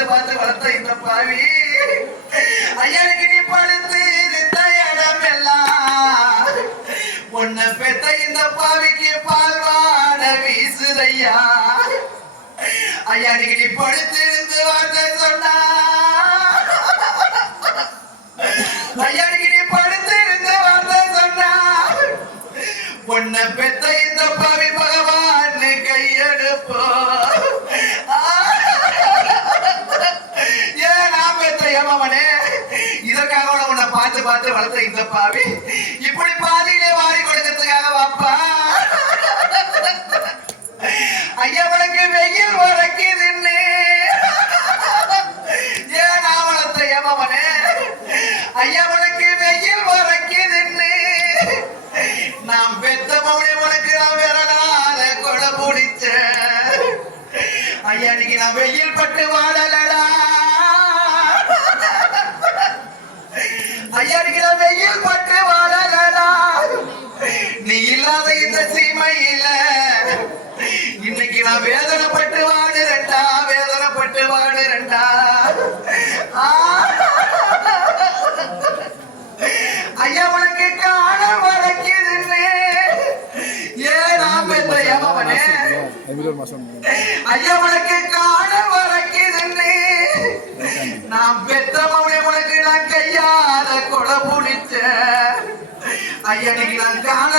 பார்த்து பார்த்து வளர்த்த இந்த பாவி ஐயனுக்கு நீ படுத்து இருந்த இடம் எல்லாம் உன்னை பெத்த இந்த பாவிக்கு பால்வாட வீசுதையா ஐயனுக்கு நீ படுத்து இருந்து வார்த்தை சொன்னா ஐயனுக்கு நீ படுத்து இருந்து வார்த்தை சொன்னா உன்னை பெத்த இந்த பாவி பகவான் கையெடுப்போ இதற்காக உன்னை பார்த்து பார்த்து வளர்த்த இந்த பாவி இப்படி பாதியிலே வாரி கொடுக்கிறதுக்காக வாப்பா ஐயா உனக்கு வெயில் உரைக்குதுன்னு ஏன் நான் வளர்த்த ஏமாவனே ஐயா உனக்கு வெயில் உரைக்குதுன்னு நாம் பெத்த மௌனி உனக்கு நான் விரலால கொடை பிடிச்சேன் ஐயா இன்னைக்கு நான் வெயில் பட்டு வாழலடா ஐயனுக்கு நான் வெயில் பட்டு வாழலடா நீ இல்லாத இந்த சீமையில இன்னைக்கு நான் வேதனைப்பட்டு வாடுறேன்டா வேதனைப்பட்டு வாடுறேன்டா ஐயா உனக்கு காண வரைக்குதுன்னு ஏன் நான் பெற்ற எவனே ஐயா உனக்கு காண வரைக்குதுன்னு நான் பெற்ற மௌனே உனக்கு நான் கையால கொடை பிடிச்ச ஐயனுக்கு நான் காண